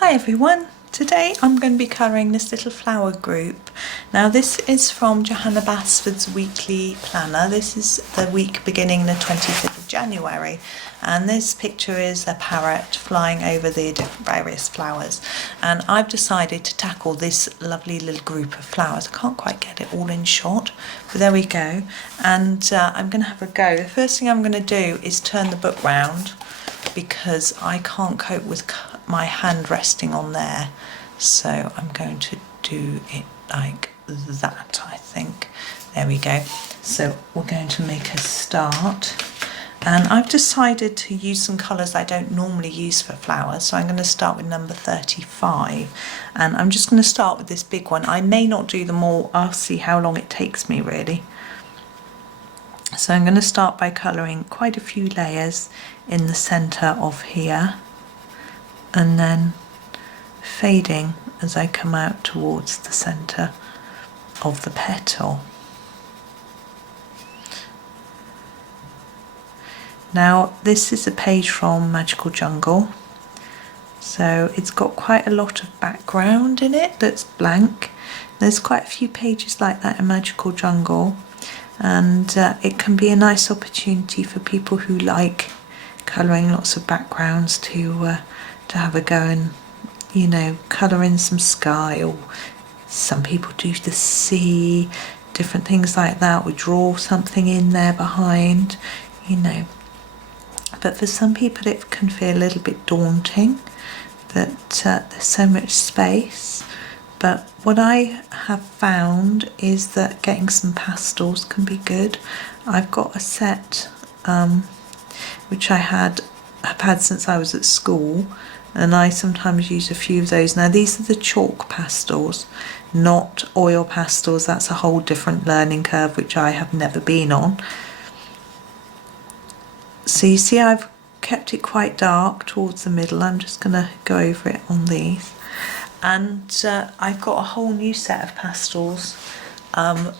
Hi everyone, today I'm going to be colouring this little flower group. Now this is from Johanna Basford's weekly planner. This is the week beginning the 25th of January, and this picture is a parrot flying over the different various flowers, and I've decided to tackle this lovely little group of flowers. I can't quite get it all in shot, but there we go, and I'm going to have a go. The first thing I'm going to do is turn the book round because I can't cope with my hand resting on there, so I'm going to do it like that, I think. There we go. So we're going to make a start, and I've decided to use some colours I don't normally use for flowers, so I'm going to start with number 35, and I'm just going to start with this big one. I may not do them all, I'll see how long it takes me really. So I'm going to start by colouring quite a few layers in the centre of here, and then fading as I come out towards the centre of the petal. Now this is a page from Magical Jungle, so it's got quite a lot of background in it that's blank. There's quite a few pages like that in Magical Jungle, and it can be a nice opportunity for people who like colouring lots of backgrounds to have a go and, you know, colour in some sky, or some people do the sea, different things like that, or draw something in there behind, you know. But for some people it can feel a little bit daunting that there's so much space. But what I have found is that getting some pastels can be good. I've got a set which have had since I was at school, and I sometimes use a few of those. Now these are the chalk pastels, not oil pastels. That's a whole different learning curve which I have never been on. So you see I've kept it quite dark towards the middle. I'm just going to go over it on these. And I've got a whole new set of pastels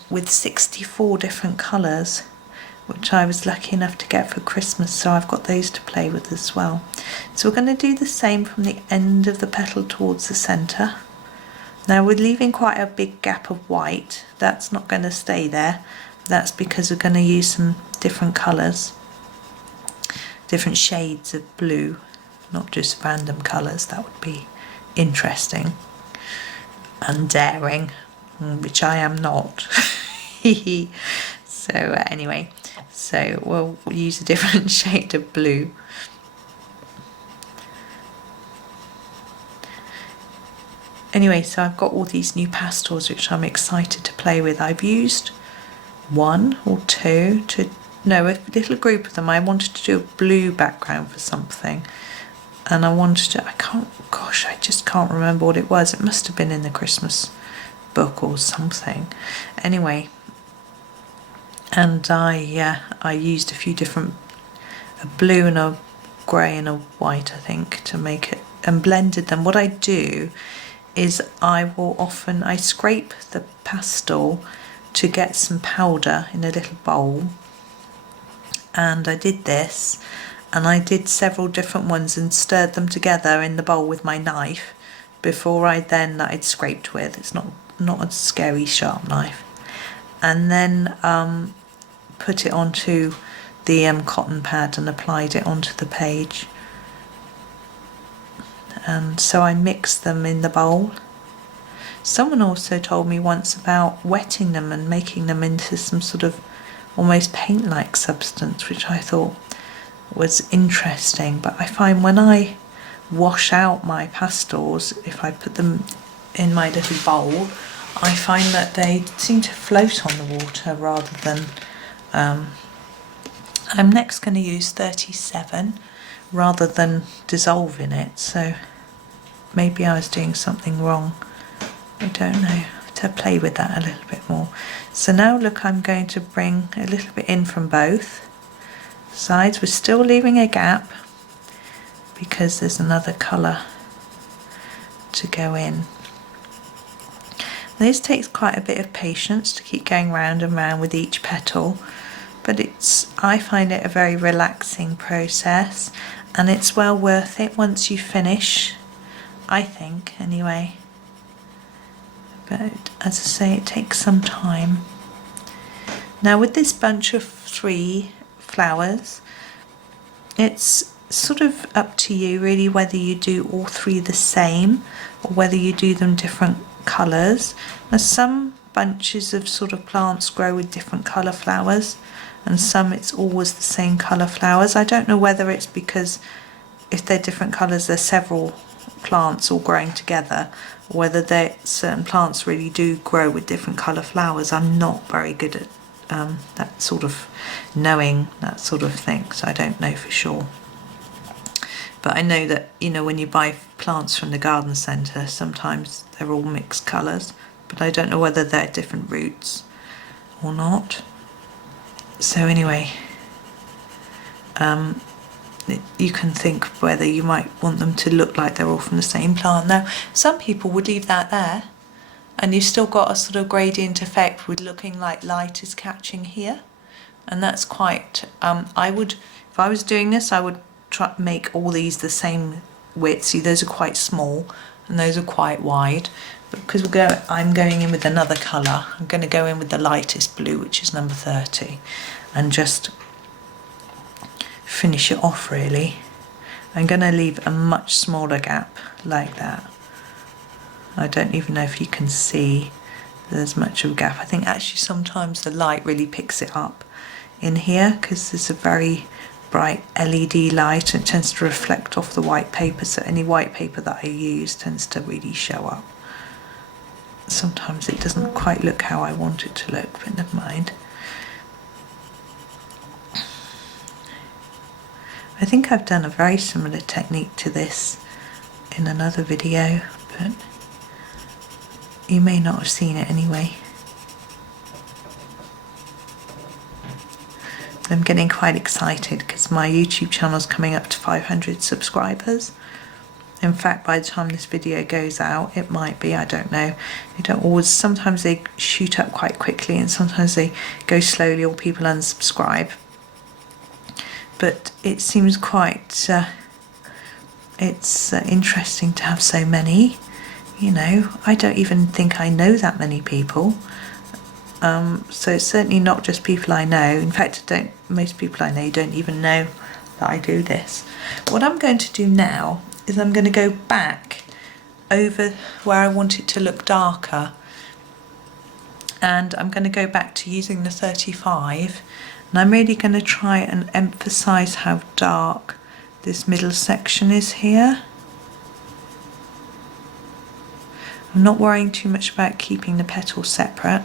with 64 different colours, which I was lucky enough to get for Christmas, so I've got those to play with as well. So we're going to do the same from the end of the petal towards the centre. Now we're leaving quite a big gap of white. That's not going to stay there. That's because we're going to use some different colours, different shades of blue, not just random colours. That would be interesting and daring, which I am not. So anyway, so we'll use a different shade of blue. Anyway, so I've got all these new pastels which I'm excited to play with. I've used one or two a little group of them. I wanted to do a blue background for something, and I wanted to, I just can't remember what it was. It must have been in the Christmas book or something. Anyway, and I used a few different, a blue and a grey and a white, I think, to make it, and blended them. What I do is I scrape the pastel to get some powder in a little bowl, and I did this, and I did several different ones and stirred them together in the bowl with my knife before I'd scraped with. It's not a scary sharp knife. And then put it onto the cotton pad and applied it onto the page. And so I mixed them in the bowl. Someone also told me once about wetting them and making them into some sort of almost paint-like substance, which I thought was interesting. But I find when I wash out my pastels, if I put them in my little bowl, I find that they seem to float on the water rather than I'm next going to use 37 rather than dissolve in it, so maybe I was doing something wrong. I don't know, to play with that a little bit more. So now look, I'm going to bring a little bit in from both sides. We're still leaving a gap because there's another colour to go in. This takes quite a bit of patience to keep going round and round with each petal, but I find it a very relaxing process, and it's well worth it once you finish I think anyway. But as I say, it takes some time. Now with this bunch of 3 flowers, it's sort of up to you really whether you do all 3 the same or whether you do them different colours. Now some bunches of sort of plants grow with different colour flowers, and some it's always the same colour flowers. I don't know whether it's because if they're different colours there's several plants all growing together, or whether certain plants really do grow with different colour flowers. I'm not very good at that sort of knowing that sort of thing, so I don't know for sure. But I know that, you know, when you buy plants from the garden centre, sometimes they're all mixed colours, but I don't know whether they're different roots or not. So anyway, you can think whether you might want them to look like they're all from the same plant. Now, some people would leave that there, and you've still got a sort of gradient effect with looking like light is catching here, and that's quite, if I was doing this, I would try to make all these the same width. See, those are quite small and those are quite wide, but because I'm going in with another colour, I'm going to go in with the lightest blue, which is number 30, and just finish it off really. I'm going to leave a much smaller gap like that. I don't even know if you can see there's much of a gap. I think actually sometimes the light really picks it up in here because there's a very bright LED light and it tends to reflect off the white paper, so any white paper that I use tends to really show up. Sometimes it doesn't quite look how I want it to look, but never mind. I think I've done a very similar technique to this in another video, but you may not have seen it anyway. I'm getting quite excited because my YouTube channel is coming up to 500 subscribers. In fact, by the time this video goes out, it might be, I don't know. They don't always, sometimes they shoot up quite quickly and sometimes they go slowly or people unsubscribe. But it seems quite, it's interesting to have so many. You know, I don't even think I know that many people. So it's certainly not just people I know. In fact, most people I know don't even know that I do this. What I'm going to do now is I'm going to go back over where I want it to look darker, and I'm going to go back to using the 35, and I'm really going to try and emphasize how dark this middle section is here. I'm not worrying too much about keeping the petals separate,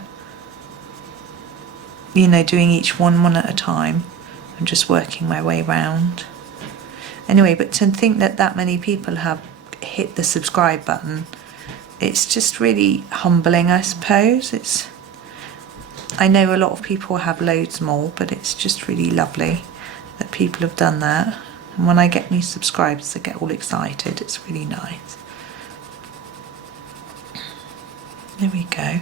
you know, doing each one at a time. I'm just working my way round. Anyway, but to think that that many people have hit the subscribe button, it's just really humbling, I suppose. I know a lot of people have loads more, but it's just really lovely that people have done that. And when I get new subscribers, I get all excited. It's really nice. There we go.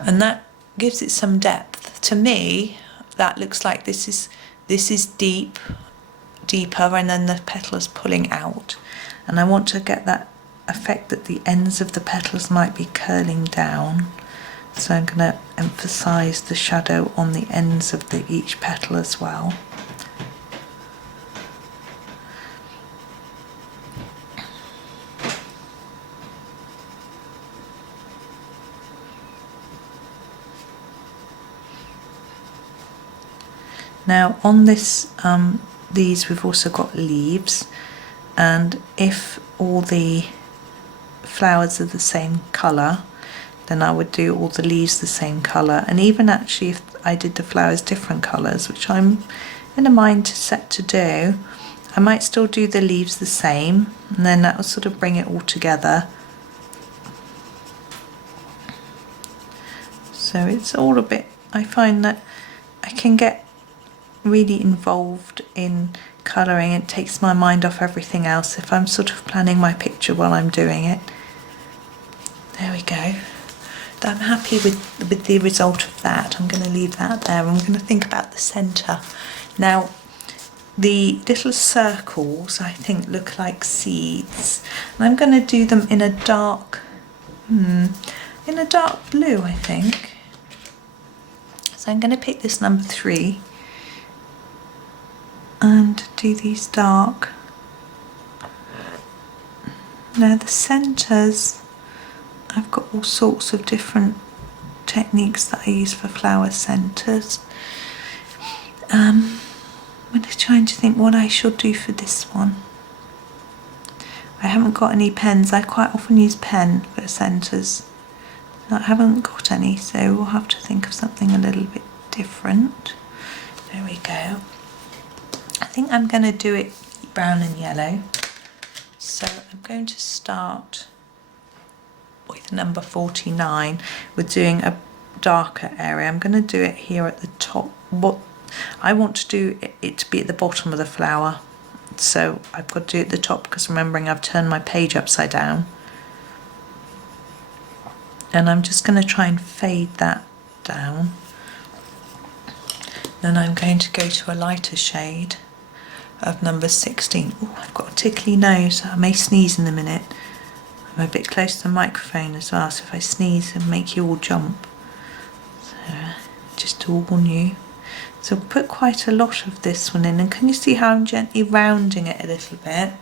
And that gives it some depth. To me, that looks like this is deeper, and then the petal is pulling out. And I want to get that effect that the ends of the petals might be curling down. So I'm going to emphasize the shadow on the ends of each petal as well. Now on this, these we've also got leaves, and if all the flowers are the same colour, then I would do all the leaves the same colour. And even actually if I did the flowers different colours, which I'm in a mind set to do, I might still do the leaves the same, and then that will sort of bring it all together. So it's all a bit, I find that I can get really involved in colouring. It takes my mind off everything else if I'm sort of planning my picture while I'm doing it. There we go. I'm happy with the result of that. I'm going to leave that there, and we're going to think about the centre. Now, the little circles, I think, look like seeds. And I'm going to do them in a dark, blue, I think. So I'm going to pick this number 3 and do these dark. Now the centres, I've got all sorts of different techniques that I use for flower centres. I'm just trying to think what I should do for this one. I haven't got any pens. I quite often use pen for centres. I haven't got any, so we'll have to think of something a little bit different. There we go. I think I'm going to do it brown and yellow. So I'm going to start with number 49 with doing a darker area. I'm going to do it here at the top. What I want to do it to be at the bottom of the flower, so I've got to do it at the top because remembering I've turned my page upside down, and I'm just going to try and fade that down. Then I'm going to go to a lighter shade of number 16. Oh, I've got a tickly nose, I may sneeze in a minute. I'm a bit close to the microphone as well, so if I sneeze it'll make you all jump. So, just to warn you. So we'll put quite a lot of this one in, and can you see how I'm gently rounding it a little bit?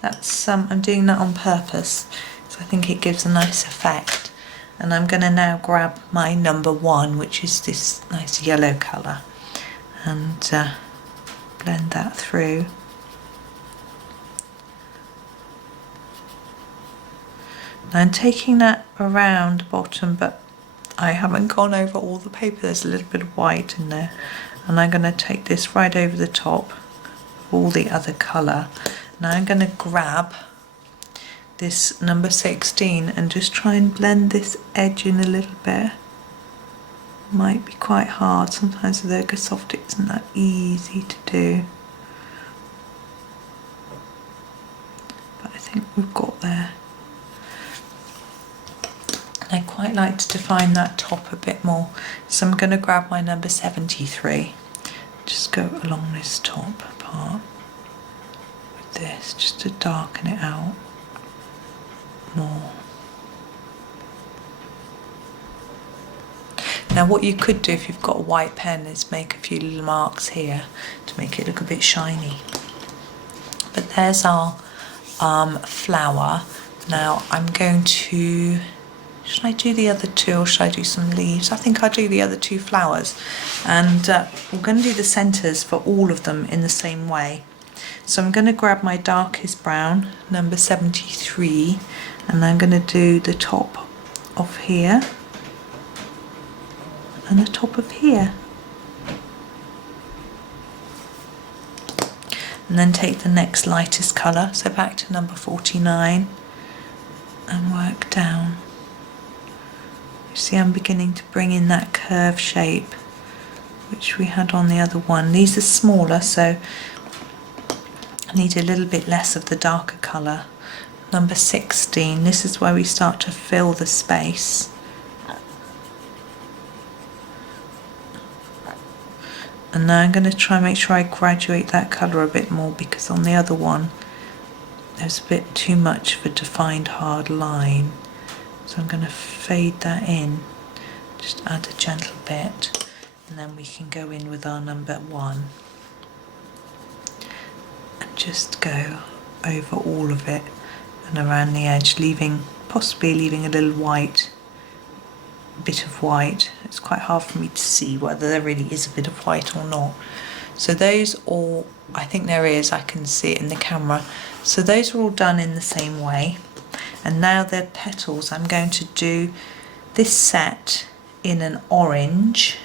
That's I'm doing that on purpose, so I think it gives a nice effect. And I'm going to now grab my number 1, which is this nice yellow colour, and blend that through. Now I'm taking that around the bottom, but I haven't gone over all the paper. There's a little bit of white in there, and I'm going to take this right over the top of all the other colour. Now I'm going to grab this number 16 and just try and blend this edge in a little bit. Might be quite hard sometimes with Ergosoft, it isn't that easy to do, but I think we've got there. I quite like to define that top a bit more, so I'm going to grab my number 73, just go along this top part with this, just to darken it out more. Now what you could do if you've got a white pen is make a few little marks here to make it look a bit shiny. But there's our flower. Now I'm going to, should I do the other 2 or should I do some leaves? I think I'll do the other 2 flowers, and we're going to do the centres for all of them in the same way. So I'm going to grab my darkest brown, number 73, and I'm going to do the top of here and the top of here, and then take the next lightest colour, so back to number 49, and work down. You see I'm beginning to bring in that curve shape which we had on the other one. These are smaller, so I need a little bit less of the darker colour. Number 16, this is where we start to fill the space. And now I'm going to try and make sure I graduate that colour a bit more, because on the other one there's a bit too much of a defined hard line. So I'm going to fade that in, just add a gentle bit, and then we can go in with our number 1 and just go over all of it and around the edge, possibly leaving a little white, bit of white. It's quite hard for me to see whether there really is a bit of white or not. So those all, I think there is, I can see it in the camera. So those are all done in the same way. And now the petals, I'm going to do this set in an orange.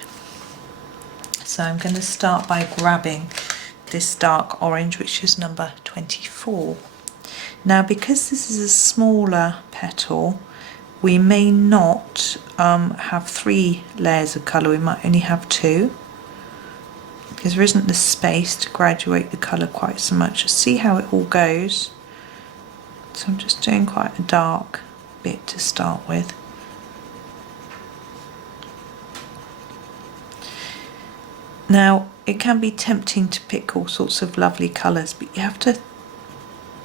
So I'm going to start by grabbing this dark orange, which is number 24. Now because this is a smaller petal, we may not have 3 layers of colour, we might only have 2, because there isn't the space to graduate the colour quite so much. See how it all goes. So I'm just doing quite a dark bit to start with. Now it can be tempting to pick all sorts of lovely colours, but you have to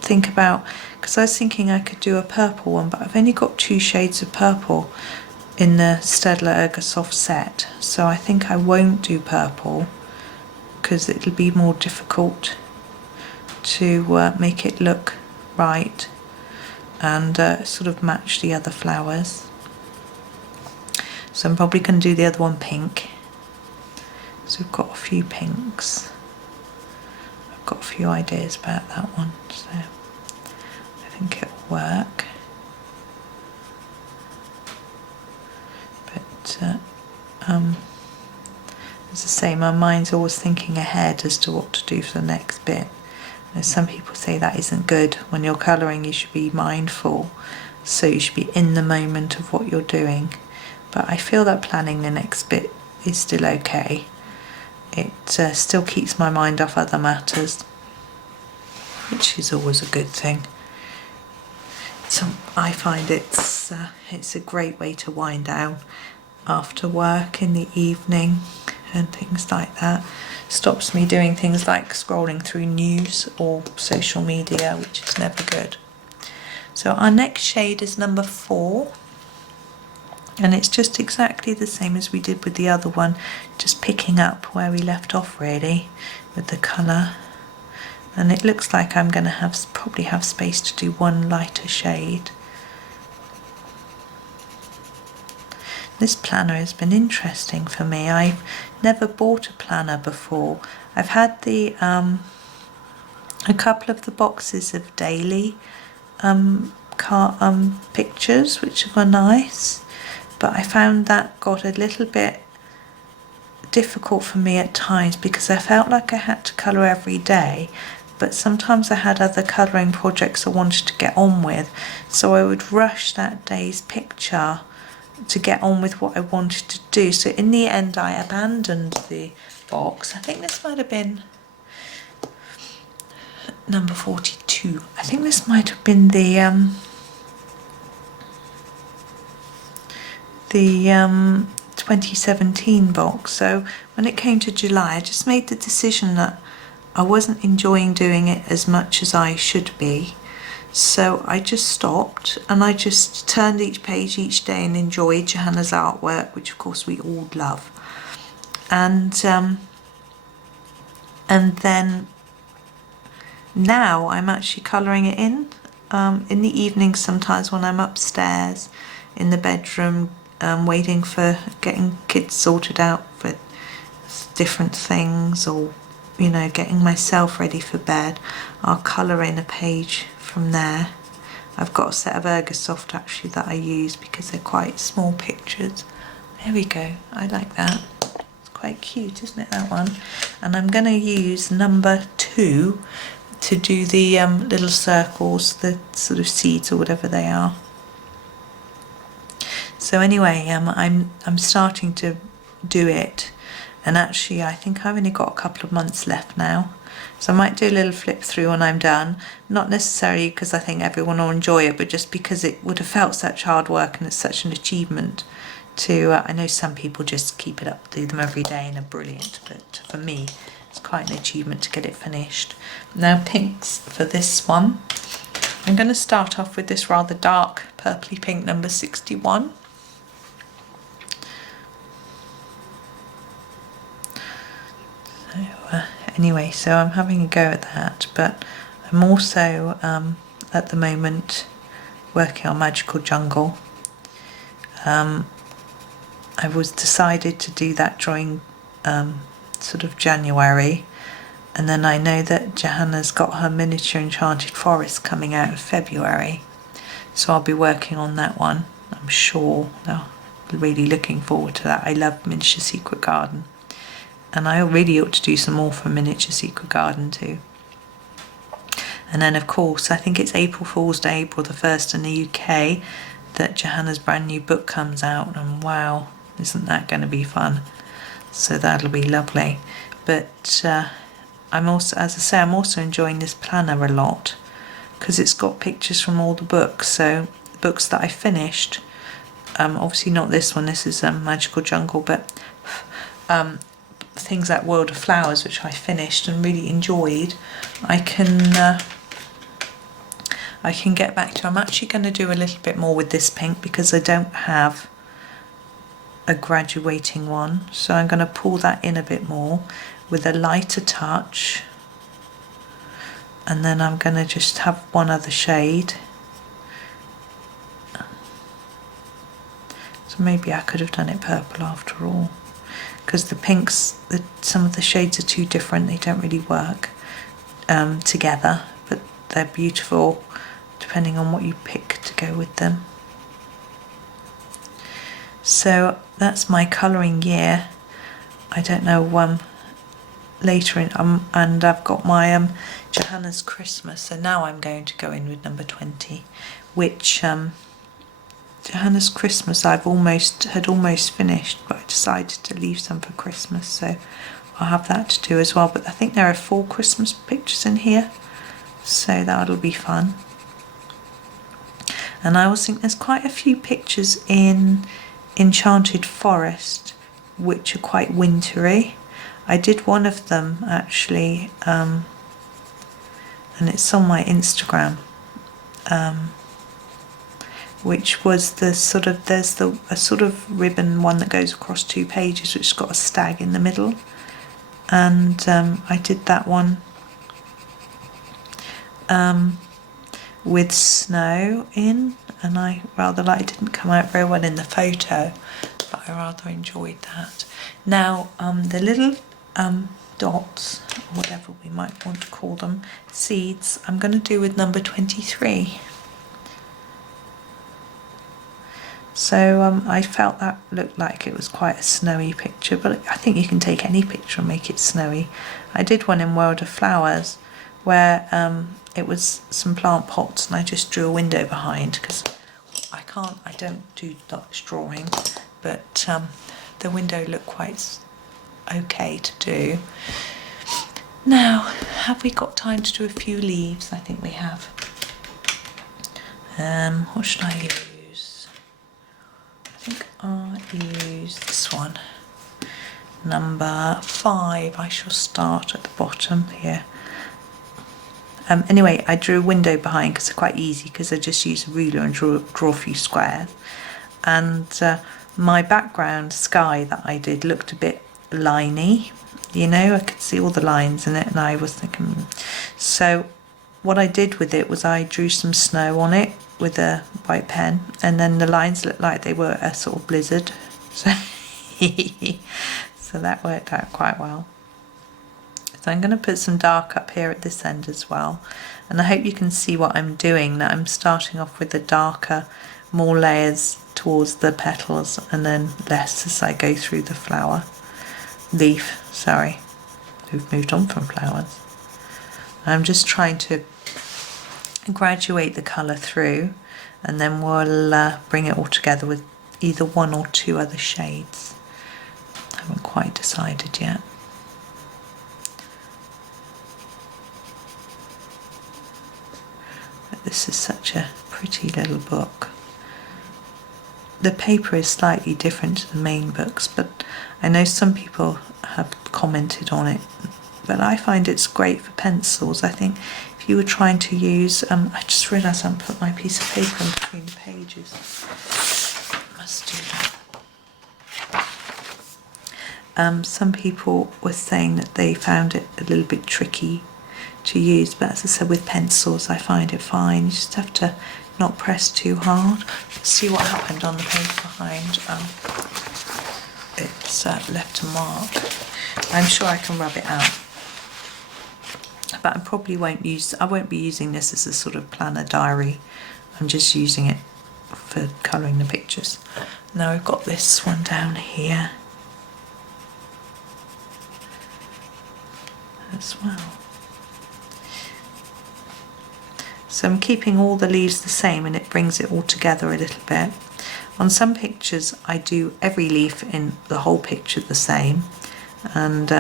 think about, because I was thinking I could do a purple one, but I've only got 2 shades of purple in the Staedtler Ergosoft set, so I think I won't do purple because it'll be more difficult to make it look right and sort of match the other flowers. So I'm probably going to do the other one pink. So we've got a few pinks. I've got a few ideas about that one, so I think it'll work. But as I say, my mind's always thinking ahead as to what to do for the next bit. And some people say that isn't good. When you're colouring, you should be mindful, so you should be in the moment of what you're doing. But I feel that planning the next bit is still okay. It still keeps my mind off other matters, which is always a good thing. So I find it's a great way to wind down after work in the evening and things like that. Stops me doing things like scrolling through news or social media, which is never good. So our next shade is number 4. And it's just exactly the same as we did with the other one, just picking up where we left off really with the colour. And it looks like I'm going to probably have space to do one lighter shade. This planner has been interesting for me. I've never bought a planner before. I've had a couple of the boxes of daily pictures, which were nice. But I found that got a little bit difficult for me at times because I felt like I had to colour every day, but sometimes I had other colouring projects I wanted to get on with, so I would rush that day's picture to get on with what I wanted to do. So in the end I abandoned the box. I think this might have been number 42. I think this might have been the 2017 box. So when it came to July, I just made the decision that I wasn't enjoying doing it as much as I should be. So I just stopped and I just turned each page each day and enjoyed Johanna's artwork, which of course we all love. And then now I'm actually colouring it in the evenings sometimes when I'm upstairs in the bedroom, waiting for getting kids sorted out for different things, or you know, getting myself ready for bed. I'll colour in a page from there. I've got a set of Ergosoft actually that I use because they're quite small pictures. There we go, I like that. It's quite cute, isn't it, that one? And I'm going to use number 2 to do the little circles, the sort of seeds or whatever they are. So anyway, I'm starting to do it, and actually I think I've only got a couple of months left now, so I might do a little flip through when I'm done, not necessarily because I think everyone will enjoy it, but just because it would have felt such hard work and it's such an achievement to, I know some people just keep it up, do them every day and are brilliant, but for me it's quite an achievement to get it finished. Now pinks for this one. I'm going to start off with this rather dark purpley pink number 61. Anyway, so I'm having a go at that, but I'm also at the moment working on Magical Jungle. I was decided to do that during sort of January, and then I know that Johanna's got her miniature Enchanted Forest coming out in February, so I'll be working on that one, I'm sure. Now, really looking forward to that. I love Miniature Secret Garden. And I really ought to do some more for Miniature Secret Garden too. And then of course, I think it's April Fool's Day, April the 1st in the UK, that Johanna's brand new book comes out, and wow, isn't that going to be fun? So that'll be lovely. But I'm also, as I say, I'm also enjoying this planner a lot because it's got pictures from all the books. So the books that I finished, obviously not this one, this is Magical Jungle, but things like World of Flowers, which I finished and really enjoyed, I can get back to. I'm actually going to do a little bit more with this pink because I don't have a graduating one, so I'm going to pull that in a bit more with a lighter touch, and then I'm going to just have one other shade. So maybe I could have done it purple after all, because the pinks, some of the shades are too different, they don't really work together, but they're beautiful depending on what you pick to go with them. So that's my colouring year. I don't know, later in, and I've got my Johanna's Christmas, so now I'm going to go in with number 20, which Johanna's Christmas I've almost finished, but I decided to leave some for Christmas, so I'll have that to do as well. But I think there are 4 Christmas pictures in here, so that'll be fun. And I also think there's quite a few pictures in Enchanted Forest which are quite wintry. I did one of them actually, and it's on my Instagram, which was the sort of, there's a sort of ribbon one that goes across 2 pages which has got a stag in the middle, and I did that one with snow in, and I rather like, it didn't come out very well in the photo, but I rather enjoyed that. Now the little dots, or whatever we might want to call them, seeds, I'm going to do with number 23. So I felt that looked like it was quite a snowy picture, but I think you can take any picture and make it snowy. I did one in World of Flowers where it was some plant pots, and I just drew a window behind because I don't do Dutch drawing, but the window looked quite okay to do. Now, have we got time to do a few leaves? I think we have. What should I use? I think I'll use this one. Number 5. I shall start at the bottom here. Anyway, I drew a window behind because they're quite easy, because I just use a ruler and draw a few squares. And my background sky that I did looked a bit liney, you know, I could see all the lines in it, and I was thinking, so what I did with it was I drew some snow on it with a white pen, and then the lines looked like they were a sort of blizzard, so so that worked out quite well. So I'm going to put some dark up here at this end as well, and I hope you can see what I'm doing, that I'm starting off with the darker, more layers towards the petals, and then less as I go through the leaf, sorry, we've moved on from flowers. I'm just trying to graduate the colour through, and then we'll bring it all together with either 1 or 2 other shades. I haven't quite decided yet. But this is such a pretty little book. The paper is slightly different to the main books, but I know some people have commented on it, but I find it's great for pencils. I think if you were trying to use, I just realised I haven't put my piece of paper in between the pages. Must do that. Some people were saying that they found it a little bit tricky to use, but as I said, with pencils I find it fine. You just have to not press too hard. See what happened on the page behind. It's left a mark. I'm sure I can rub it out, but I probably won't be using this as a sort of planner diary. I'm just using it for colouring the pictures. Now I've got this one down here as well. So I'm keeping all the leaves the same, and it brings it all together a little bit. On some pictures I do every leaf in the whole picture the same, and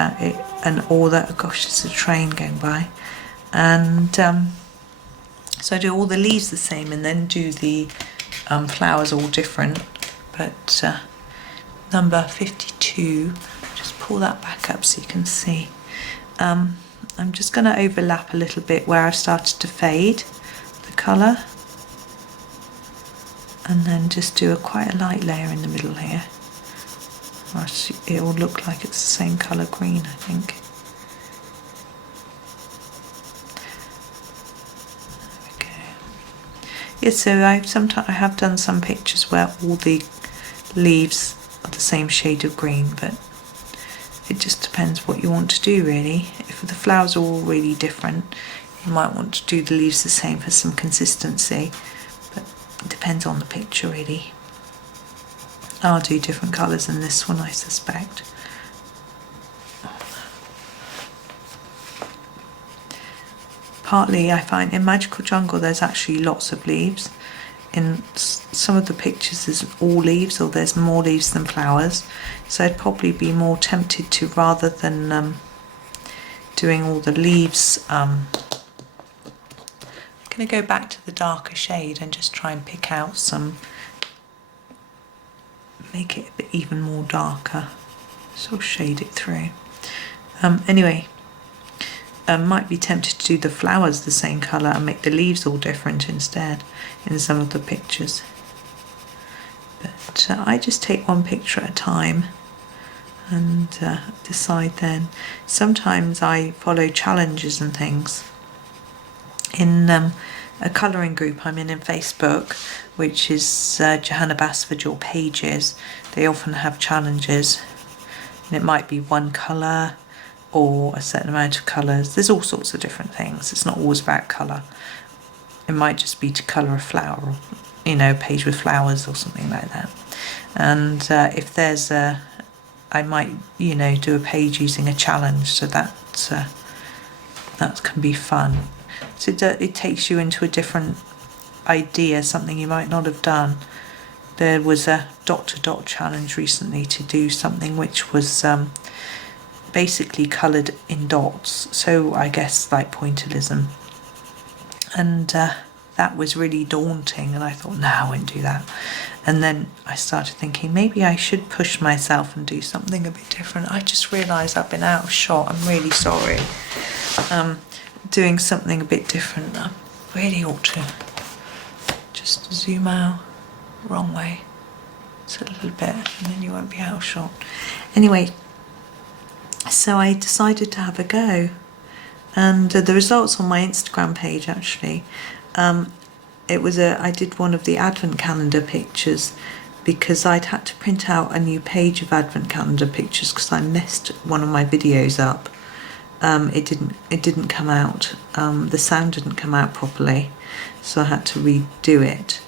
all that, oh gosh, there's a train going by, and so I do all the leaves the same and then do the flowers all different. But number 52, just pull that back up so you can see. I'm just going to overlap a little bit where I've started to fade the colour, and then just do quite a light layer in the middle here. It will look like it's the same colour green, I think. Yeah, so I have done some pictures where all the leaves are the same shade of green, but it just depends what you want to do really. If the flowers are all really different, you might want to do the leaves the same for some consistency, but it depends on the picture really. I'll do different colours in this one, I suspect. Partly I find in Magical Jungle there's actually lots of leaves. In some of the pictures there's all leaves, or there's more leaves than flowers, so I'd probably be more tempted to, rather than doing all the leaves, I'm going to go back to the darker shade and just try and pick out some, make it a bit even more darker, sort of shade it through. Anyway, might be tempted to do the flowers the same colour and make the leaves all different instead in some of the pictures. But I just take one picture at a time and decide then. Sometimes I follow challenges and things. In a colouring group I'm in Facebook, which is Johanna Basford Your Pages, they often have challenges, and it might be one colour or a certain amount of colours. There's all sorts of different things. It's not always about colour. It might just be to colour a flower, or, you know, a page with flowers or something like that. And if there's a, I might, you know, do a page using a challenge, so that can be fun. So it takes you into a different idea, something you might not have done. There was a dot to dot challenge recently to do something which was basically coloured in dots, so I guess like pointillism, and that was really daunting, and I thought, no, I won't do that. And then I started thinking maybe I should push myself and do something a bit different. I just realised I've been out of shot, I'm really sorry. Doing something a bit different. I really ought to just zoom out, wrong way, just a little bit, and then you won't be out of shot. Anyway, so I decided to have a go, and the results on my Instagram page actually, it was I did one of the advent calendar pictures, because I'd had to print out a new page of advent calendar pictures because I messed one of my videos up. It didn't come out, the sound didn't come out properly, so I had to redo it,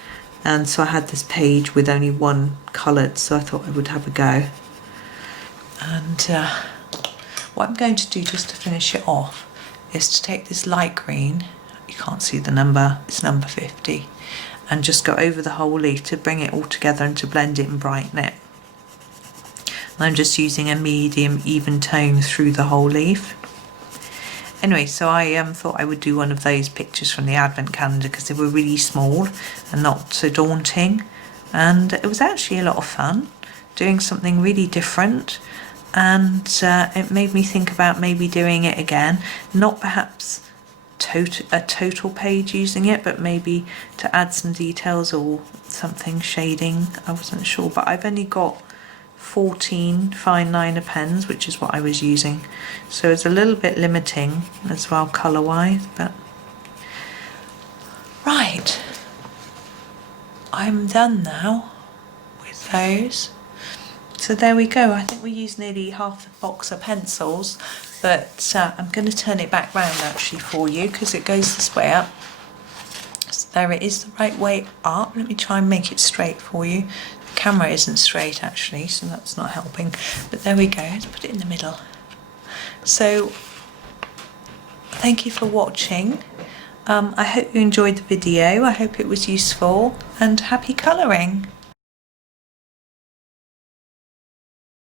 and so I had this page with only one coloured, so I thought I would have a go. And what I'm going to do just to finish it off is to take this light green, you can't see the number, it's number 50, and just go over the whole leaf to bring it all together and to blend it and brighten it. And I'm just using a medium even tone through the whole leaf. Anyway, so I thought I would do one of those pictures from the advent calendar because they were really small and not so daunting, and it was actually a lot of fun doing something really different. And it made me think about maybe doing it again, not perhaps a total page using it, but maybe to add some details or something, shading, I wasn't sure. But I've only got 14 fine liner pens, which is what I was using, so it's a little bit limiting as well colour wise. But right, I'm done now with those. So there we go. I think we used nearly half the box of pencils, but I'm going to turn it back round actually for you because it goes this way up. So there it is, the right way up. Let me try and make it straight for you. The camera isn't straight actually, so that's not helping. But there we go. Let's put it in the middle. So thank you for watching. I hope you enjoyed the video. I hope it was useful, and happy colouring.